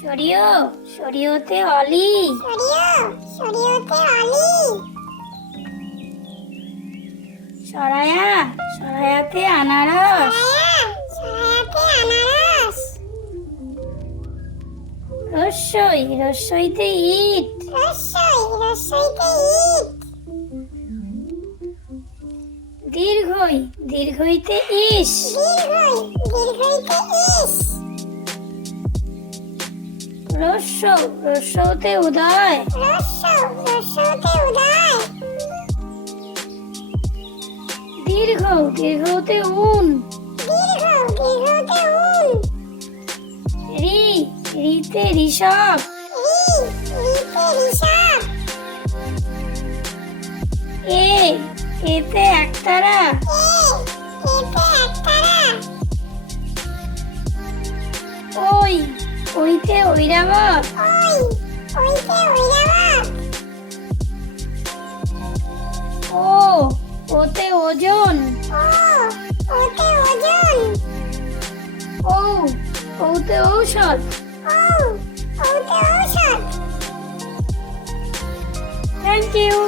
সরিয় সরিয়তে অলি। সরিয় সরিয়তে অলি। সরায়া সরায়াতে আনারস। সরায়া সরায়াতে আনারস। রস্যই রস্যইতে ইট। রসই রসইতে ইট। দীর্ঘই দীর্ঘইতে ইস। দীর্ঘই দীর্ঘইতে ইস। রস্য রস্যতে উদয়। রস্য রস্যতে উদয়। দীর্ঘ দীর্ঘতে উন। দীর্ঘ দীর্ঘতে উন। রি রিতে ঋষভ। রি রিতে ঋষভ। এ এতে একতারা। এ এতে একতারা। ওই ওইতে ঐরাবত ওই ওইতে ঐরাবত ও ওতে ওজন। ও ওতে ওজন ও ওতে ঔষধ। ও ওতে ঔষধ। Thank you